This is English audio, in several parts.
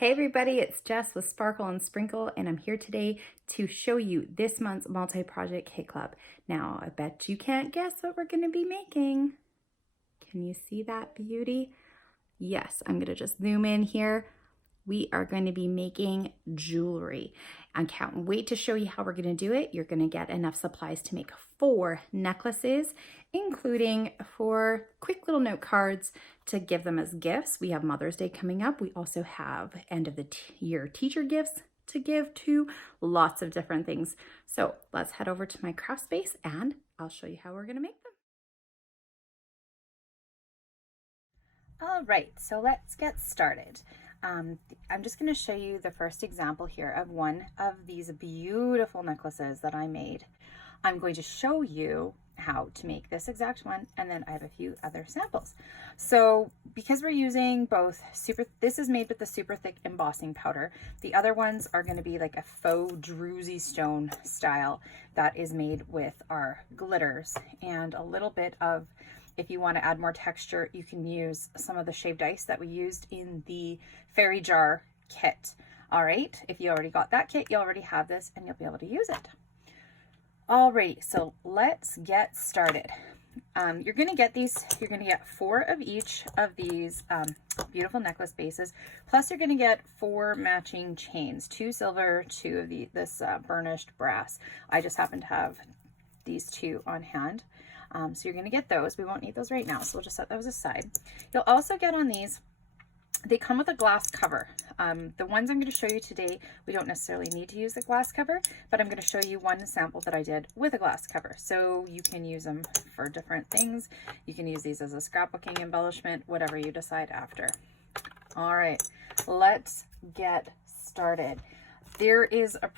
Hey everybody, it's Jess with Sparkle and Sprinkle, and I'm here today to show you this month's multi-project kit club. Now, I bet you can't guess what we're going to be making. Can you see that beauty? Yes, I'm going to just zoom in here. We are going to be making jewelry. I can't wait to show you how we're going to do it. You're going to get enough supplies to make 4 necklaces, including 4 quick little note cards to give them as gifts. We have Mother's Day coming up. We also have end of the year teacher gifts to give to, lots of different things. So let's head over to my craft space and I'll show you how we're going to make them. All right, so let's get started. I'm just going to show you the first example here of one of these beautiful necklaces that I made. I'm going to show you how to make this exact one, and then I have a few other samples. So because we're using both this is made with the super thick embossing powder. The other ones are going to be like a faux druzy stone style that is made with our glitters and a little bit of, if you want to add more texture, you can use some of the shaved ice that we used in the fairy jar kit. All right, if you already got that kit, you already have this and you'll be able to use it. All right, so let's get started. You're going to get these, you're going to get 4 of each of these beautiful necklace bases, plus you're going to get 4 matching chains, 2 silver, 2 of this burnished brass. I just happen to have these 2 on hand. So you're going to get those. We won't need those right now, so we'll just set those aside. You'll also get on these, they come with a glass cover. The ones I'm going to show you today, we don't necessarily need to use the glass cover, but I'm going to show you one sample that I did with a glass cover. So you can use them for different things. You can use these as a scrapbooking embellishment, whatever you decide after. All right, let's get started. There is a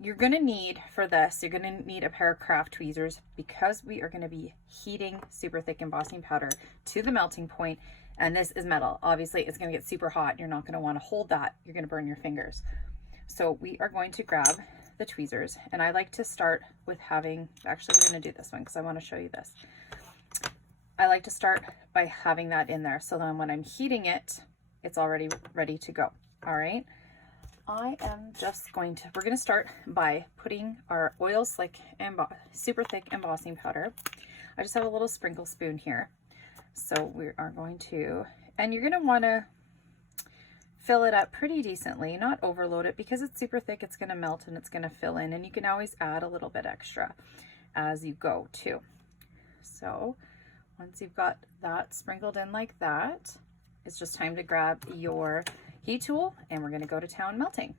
you're going to need for this, you're going to need a pair of craft tweezers because we are going to be heating super thick embossing powder to the melting point, and this is metal. Obviously, it's going to get super hot. You're not going to want to hold that. You're going to burn your fingers. So we are going to grab the tweezers, and I like to start with having, actually I'm going to do this one because I want to show you this. I like to start by having that in there, so then when I'm heating it, it's already ready to go. All right. I am just going to, we're going to start by putting our oil slick super thick embossing powder. I just have a little sprinkle spoon here. So we are going to, and you're going to want to fill it up pretty decently, not overload it because it's super thick. It's going to melt and it's going to fill in, and you can always add a little bit extra as you go too. So once you've got that sprinkled in like that, it's just time to grab your heat tool and we're going to go to town melting.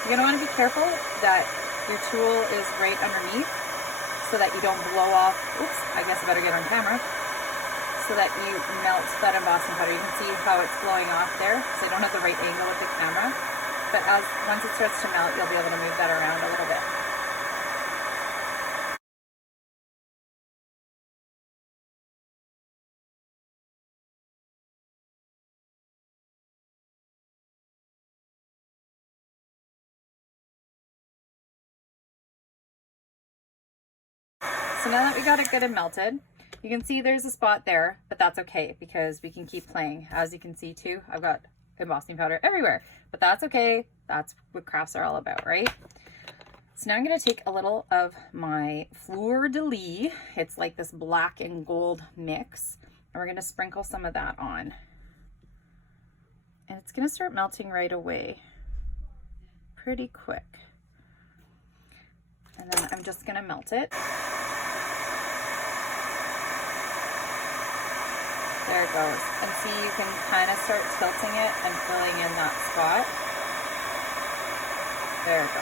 You're going to want to be careful that your tool is right underneath so that you don't blow off. Oops, I guess I better get on camera. So that you melt that embossing powder. You can see how it's blowing off there because I don't have the right angle with the camera. But once it starts to melt, you'll be able to move that around a little bit. So now that we got it good and melted, you can see there's a spot there, but that's okay because we can keep playing. As you can see too, I've got embossing powder everywhere, but that's okay. That's what crafts are all about, right? So now I'm going to take a little of my fleur de lis. It's like this black and gold mix, and we're going to sprinkle some of that on. And it's going to start melting right away, pretty quick. And then I'm just going to melt it. There it goes. And see, you can kind of start tilting it and filling in that spot. There it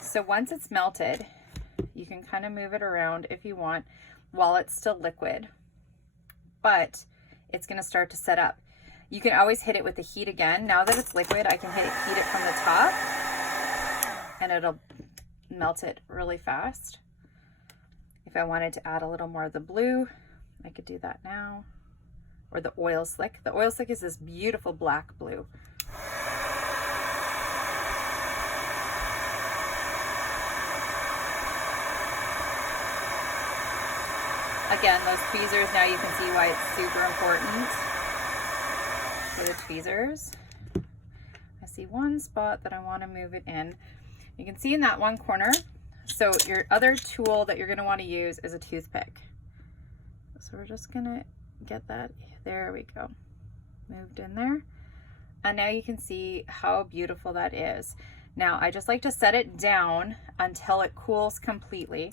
goes. So once it's melted, you can kind of move it around if you want while it's still liquid, but it's going to start to set up. You can always hit it with the heat again. Now that it's liquid, I can heat it from the top and it'll melt it really fast. If I wanted to add a little more of the blue, I could do that now. Or the oil slick. The oil slick is this beautiful black blue. Again, those tweezers, now you can see why it's super important for the tweezers. I see one spot that I want to move it in. You can see in that one corner. So your other tool that you're going to want to use is a toothpick. So we're just going to get that, there we go, moved in there. And now you can see how beautiful that is. Now I just like to set it down until it cools completely.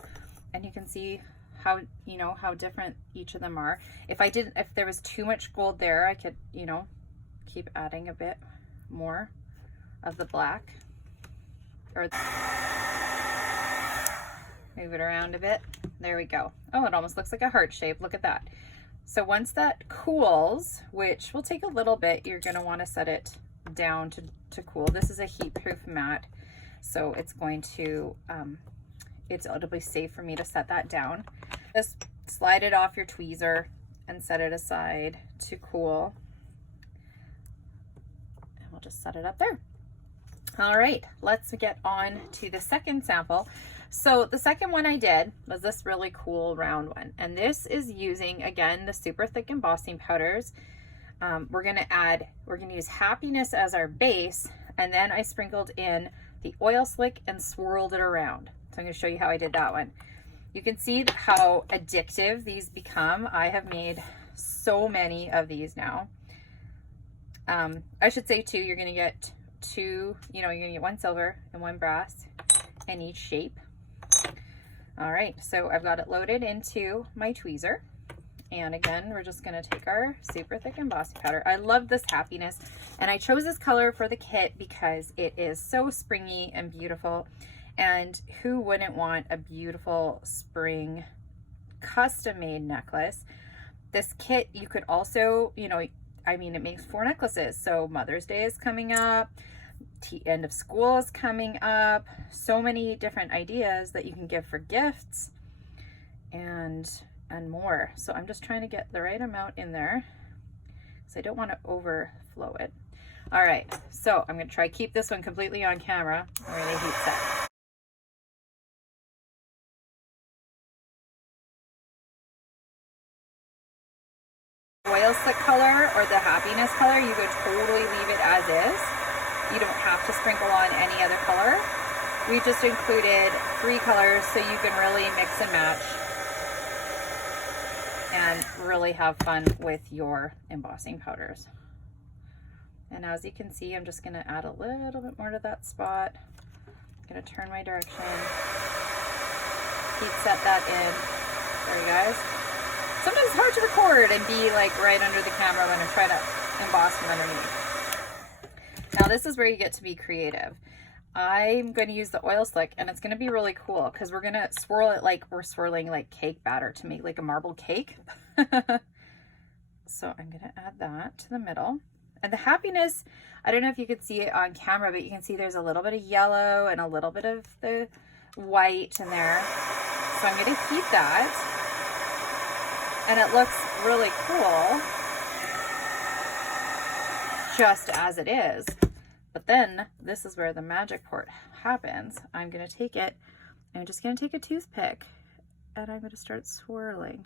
And you can see how, you know, how different each of them are. If there was too much gold there, I could, you know, keep adding a bit more of the black, or move it around a bit. There we go. Oh, it almost looks like a heart shape. Look at that. So once that cools, which will take a little bit, you're going to want to set it down to cool. This is a heat proof mat, so it's going to it'll be safe for me to set that down. Just slide it off your tweezer and set it aside to cool. And we'll just set it up there. All right, let's get on to the second sample. So the second one I did was this really cool round one. And this is using, again, the super thick embossing powders. We're gonna use Happiness as our base, and then I sprinkled in the oil slick and swirled it around. So I'm gonna show you how I did that one. You can see how addictive these become. I have made so many of these now. I should say too, you're gonna get two, you're gonna get one silver and one brass in each shape. All right, so I've got it loaded into my tweezer. And again, we're just gonna take our super thick embossing powder. I love this Happiness, and I chose this color for the kit because it is so springy and beautiful. And who wouldn't want a beautiful spring custom made necklace? This kit, you could also, it makes 4 necklaces. So Mother's Day is coming up, end of school is coming up, so many different ideas that you can give for gifts and more. So I'm just trying to get the right amount in there because I don't want to overflow it. All right, so I'm going to try to keep this one completely on camera. I'm going to heat set. Oil slick color or the Happiness color, you could totally leave it as is. You don't have to sprinkle on any other color. We just included 3 colors so you can really mix and match and really have fun with your embossing powders. And as you can see, I'm just gonna add a little bit more to that spot. I'm gonna turn my direction, heat set that in. Sorry guys. Sometimes it's hard to record and be like right under the camera when I'm trying to emboss from underneath. Now this is where you get to be creative. I'm going to use the oil slick, and it's going to be really cool because we're going to swirl it like we're swirling like cake batter to make like a marble cake. So I'm going to add that to the middle. And the Happiness, I don't know if you could see it on camera, but you can see there's a little bit of yellow and a little bit of the white in there. So I'm going to heat that, and it looks really cool just as it is. But then this is where the magic part happens. I'm going to take it, and I'm just going to take a toothpick, and I'm going to start swirling.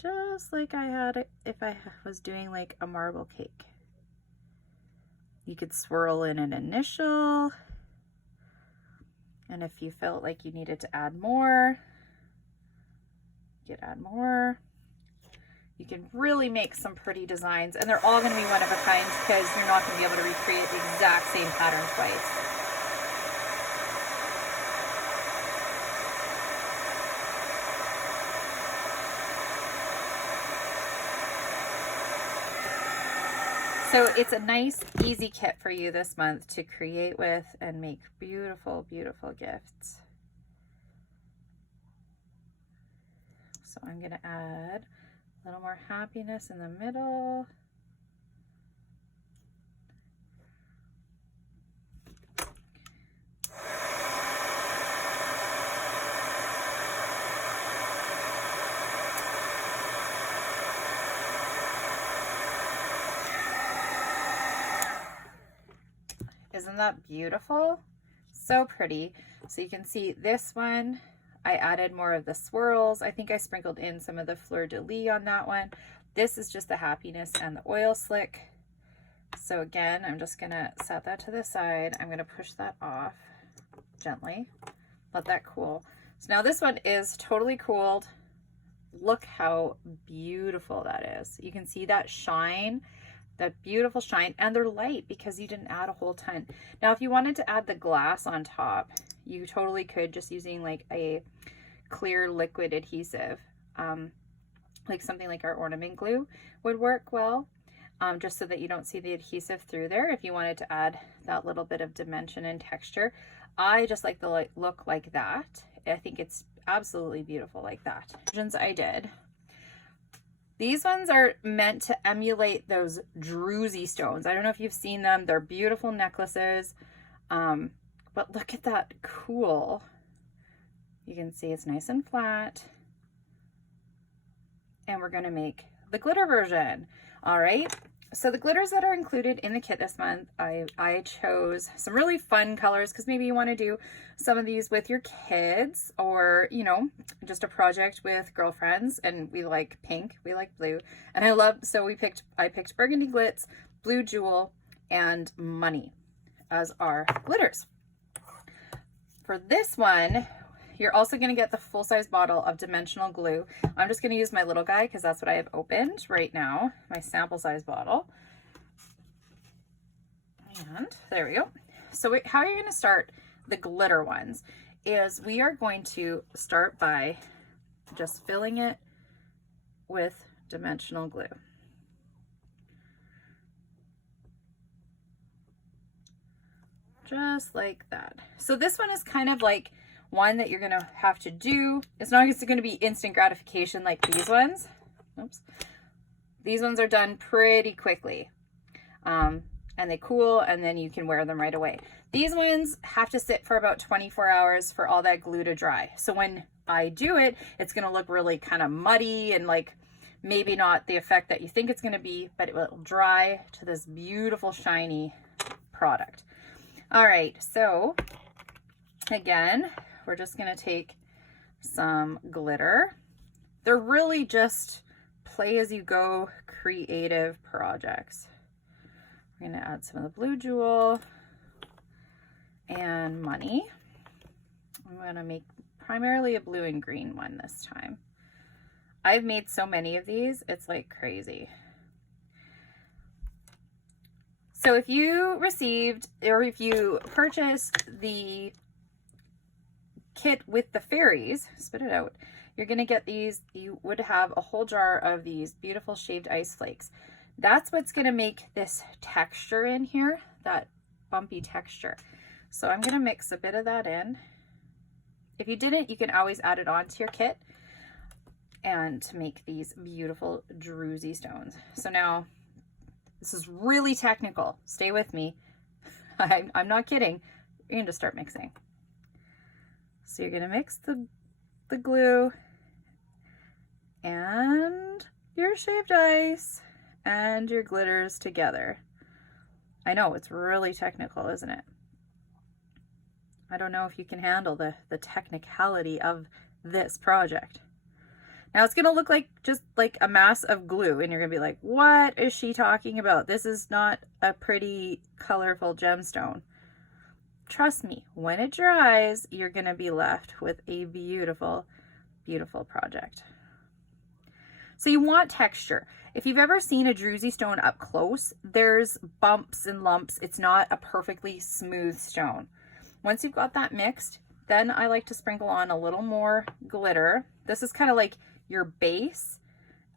Just like I had it if I was doing like a marble cake. You could swirl in an initial, and if you felt like you needed to add more, you could add more. You can really make some pretty designs, and they're all going to be one of a kind because you're not going to be able to recreate the exact same pattern twice. So it's a nice, easy kit for you this month to create with and make beautiful, beautiful gifts. So I'm going to add a little more Happiness in the middle. Isn't that beautiful? So pretty. So you can see this one, I added more of the swirls. I think I sprinkled in some of the fleur-de-lis on that one. This is just the happiness and the oil slick. So again, I'm just gonna set that to the side. I'm gonna push that off gently, let that cool. So now this one is totally cooled. Look how beautiful that is. You can see that shine, that beautiful shine, and they're light because you didn't add a whole ton. Now, if you wanted to add the glass on top, you totally could, just using like a clear liquid adhesive, like something like our ornament glue would work well, just so that you don't see the adhesive through there. If you wanted to add that little bit of dimension and texture, I just like the look like that. I think it's absolutely beautiful like that. Versions I did. These ones are meant to emulate those druzy stones. I don't know if you've seen them. They're beautiful necklaces. But look at that cool. You can see it's nice and flat. And we're going to make the glitter version. All right. So the glitters that are included in the kit this month, I chose some really fun colors because maybe you want to do some of these with your kids, or, you know, just a project with girlfriends. And we like pink, we like blue, and I picked Burgundy Glitz, Blue Jewel, and Money as our glitters. For this one, you're also going to get the full-size bottle of dimensional glue. I'm just going to use my little guy because that's what I have opened right now, my sample size bottle. And there we go. So how you're going to start the glitter ones is we are going to start by just filling it with dimensional glue. Just like that. So this one is kind of like one that you're gonna have to do. It's not going to be instant gratification like these ones. Oops. These ones are done pretty quickly. And they cool, and then you can wear them right away. These ones have to sit for about 24 hours for all that glue to dry. So when I do it, it's gonna look really kind of muddy and like maybe not the effect that you think it's gonna be, but it will dry to this beautiful shiny product. All right, so again, we're just gonna take some glitter. They're really just play as you go creative projects. We're gonna add some of the Blue Jewel and Money. I'm gonna make primarily a blue and green one this time. I've made so many of these, it's like crazy. So if you received, or if you purchased the kit with the fairies, spit it out, you're gonna get these. You would have a whole jar of these beautiful shaved ice flakes. That's what's gonna make this texture in here, that bumpy texture. So I'm gonna mix a bit of that in. If you didn't, you can always add it on to your kit and to make these beautiful druzy stones. So now, this is really technical. Stay with me. I'm not kidding. You're gonna just start mixing. So you're gonna mix the glue and your shaved ice and your glitters together. I know, it's really technical, isn't it? I don't know if you can handle the technicality of this project. Now it's gonna look like just like a mass of glue, and you're gonna be like, what is she talking about? This is not a pretty, colorful gemstone. Trust me, when it dries, you're gonna be left with a beautiful, beautiful project. So you want texture. If you've ever seen a druzy stone up close, there's bumps and lumps. It's not a perfectly smooth stone. Once you've got that mixed, then I like to sprinkle on a little more glitter. This is kind of like your base,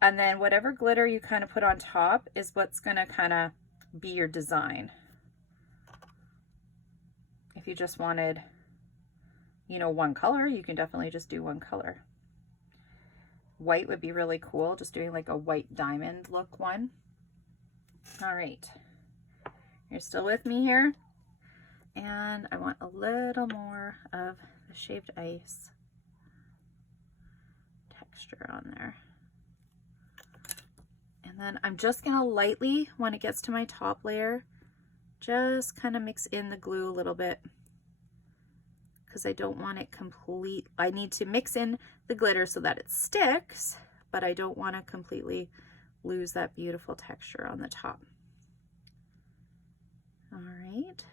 and then whatever glitter you kind of put on top is what's gonna kind of be your design. If you just wanted, you know, one color, you can definitely just do one color. White would be really cool, just doing like a white diamond look one. All right, you're still with me here? And I want a little more of the shaved ice texture on there. And then I'm just gonna lightly, when it gets to my top layer, just kind of mix in the glue a little bit, because I don't want it complete. I need to mix in the glitter so that it sticks, but I don't want to completely lose that beautiful texture on the top. All right.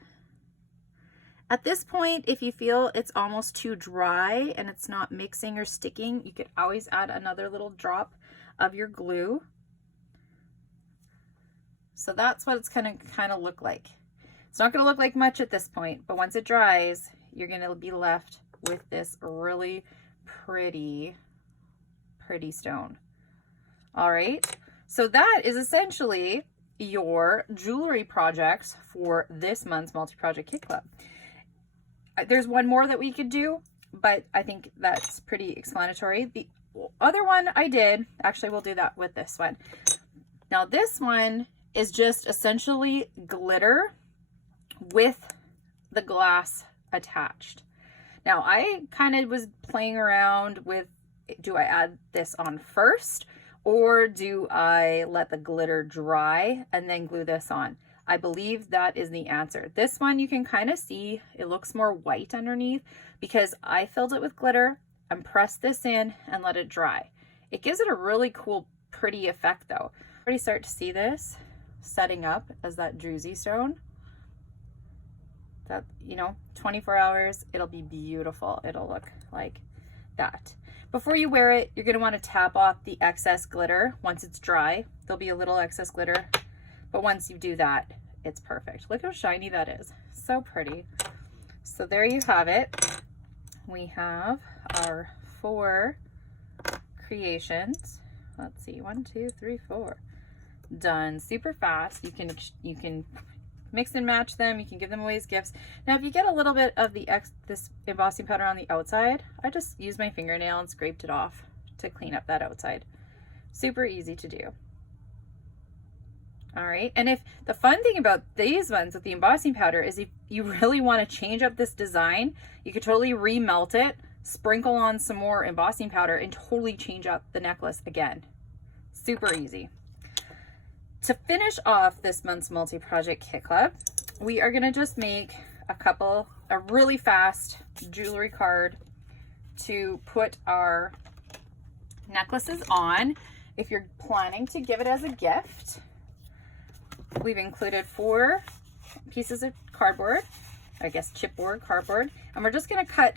At this point, if you feel it's almost too dry and it's not mixing or sticking, you could always add another little drop of your glue. So that's what it's gonna kind of look like. It's not gonna look like much at this point, but once it dries, you're gonna be left with this really pretty stone. All right, so that is essentially your jewelry projects for this month's multi-project kit club. There's one more that we could do, but I think that's pretty explanatory. The other one I did, actually we'll do that with this one. Now this one is just essentially glitter with the glass attached. Now I kind of was playing around with, do I add this on first or do I let the glitter dry and then glue this on? I believe that is the answer. This one you can kind of see it looks more white underneath because I filled it with glitter and pressed this in and let it dry. It gives it a really cool, pretty effect though. Already start to see this setting up as that druzy stone. That, you know, 24 hours, it'll be beautiful. It'll look like that. Before you wear it, you're going to want to tap off the excess glitter. Once it's dry, there'll be a little excess glitter, but once you do that, it's perfect. Look how shiny that is. So pretty. So there you have it. We have our 4 creations. Let's see, 1, 2, 3, 4. Done super fast. You can mix and match them. You can give them away as gifts. Now, if you get a little bit of this embossing powder on the outside, I just used my fingernail and scraped it off to clean up that outside. Super easy to do. All right, and if the fun thing about these ones with the embossing powder is if you really want to change up this design, you could totally remelt it, sprinkle on some more embossing powder, and totally change up the necklace again. Super easy. To finish off this month's multi-project kit club, we are gonna just make a really fast jewelry card to put our necklaces on. If you're planning to give it as a gift, we've included 4 pieces of cardboard, I guess chipboard cardboard, and we're just gonna cut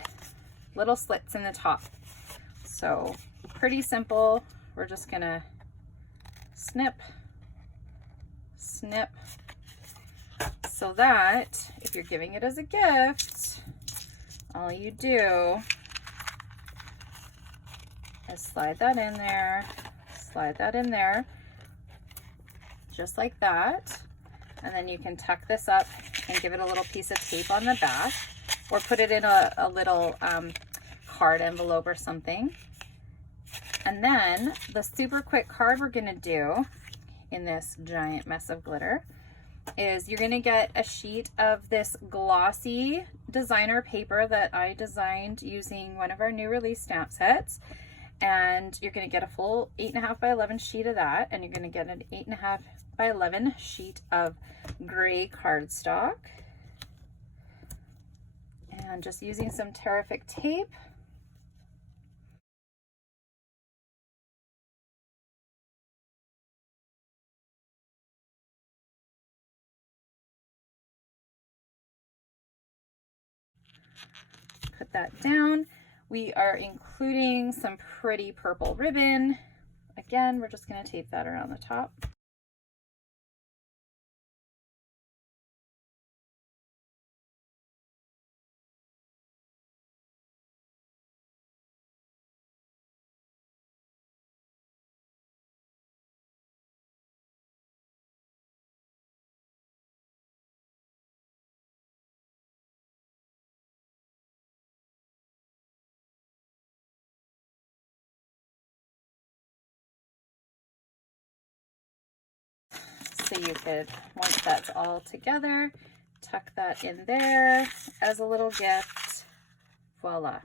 little slits in the top. So pretty simple. We're just gonna snip, so that if you're giving it as a gift, all you do is slide that in there, just like that, and then you can tuck this up and give it a little piece of tape on the back or put it in a little card envelope or something. And then the super quick card we're gonna do in this giant mess of glitter is you're gonna get a sheet of this glossy designer paper that I designed using one of our new release stamp sets, and you're gonna get a full 8.5 by 11 sheet of that, and you're gonna get an 8.5 by 11 sheet of gray cardstock, and just using some Terrific tape, put that down. We are including some pretty purple ribbon. Again, we're just going to tape that around the top. So you could, once that's all together, tuck that in there as a little gift. Voila.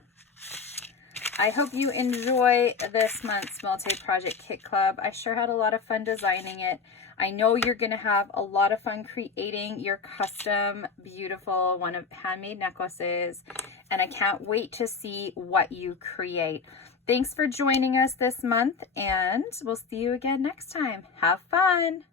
I hope you enjoy this month's multi-project kit club. I sure had a lot of fun designing it. I know you're going to have a lot of fun creating your custom, beautiful handmade necklaces. and I can't wait to see what you create. Thanks for joining us this month, and we'll see you again next time. Have fun!